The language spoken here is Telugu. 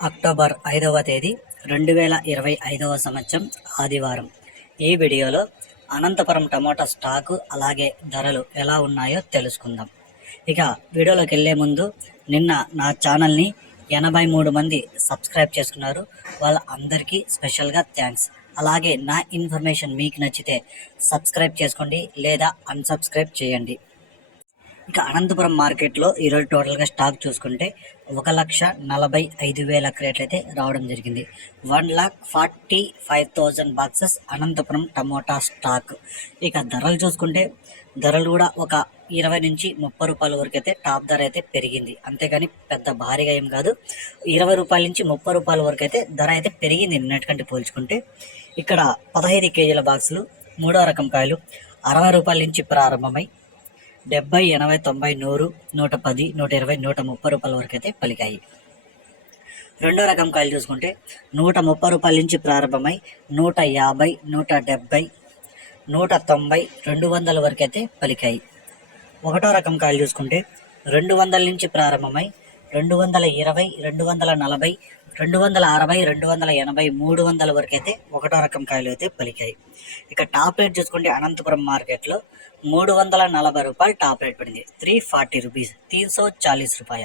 అక్టోబర్ ఐదవ తేదీ రెండు వేల ఇరవై ఐదవ సంవత్సరం ఆదివారం. ఈ వీడియోలో అనంతపురం టమోటా స్టాకు అలాగే ధరలు ఎలా ఉన్నాయో తెలుసుకుందాం. ఇక వీడియోలోకి వెళ్ళే ముందు నిన్న నా ఛానల్ని ఎనభై మూడు మంది సబ్స్క్రైబ్ చేసుకున్నారు. వాళ్ళ అందరికీ స్పెషల్గా థ్యాంక్స్. అలాగే నా ఇన్ఫర్మేషన్ మీకు నచ్చితే సబ్స్క్రైబ్ చేసుకోండి లేదా అన్సబ్స్క్రైబ్ చేయండి. ఇక అనంతపురం మార్కెట్లో ఈరోజు టోటల్గా స్టాక్ చూసుకుంటే ఒక లక్ష నలభై ఐదు వేల క్రేట్లు అయితే రావడం జరిగింది. One lakh forty five thousand boxes Anantapur tomato stock. ఇక ధరలు చూసుకుంటే ధరలు కూడా ఒక ఇరవై నుంచి ముప్పై రూపాయల వరకు అయితే టాప్ ధర అయితే పెరిగింది. అంతేగాని పెద్ద భారీగా ఏం కాదు. ఇరవై రూపాయల నుంచి ముప్పై రూపాయల వరకు అయితే ధర అయితే పెరిగింది నిన్నటికంటే పోల్చుకుంటే. ఇక్కడ పదహైదు కేజీల బాక్సులు మూడో రకం కాయలు అరవై రూపాయల నుంచి ప్రారంభమై డెబ్బై ఎనభై తొంభై నూరు నూట పది నూట ఇరవై నూట ముప్పై రూపాయల వరకు అయితే పలికాయి. రెండో రకం కాయలు చూసుకుంటే నూట ముప్పై రూపాయల నుంచి ప్రారంభమై నూట యాభై నూట డెబ్బై నూట తొంభై రెండు వందల వరకు అయితే పలికాయి. ఒకటో రకం కాయలు చూసుకుంటే రెండు వందల నుంచి ప్రారంభమై రెండు వందల ఇరవై రెండు వందల నలభై రెండు వందల అరవై రెండు వందల ఎనభై మూడు వందల వరకు అయితే ఒకటో రకం కాయలు అయితే పలికాయి. ఇక టాప్ రేట్ చూసుకుంటే అనంతపురం మార్కెట్లో మూడు వందల నలభై రూపాయలు టాప్ రేట్ పడింది. త్రీ ఫార్టీ రూపీస్ తీన్ సో చాలీస్ రూపాయ.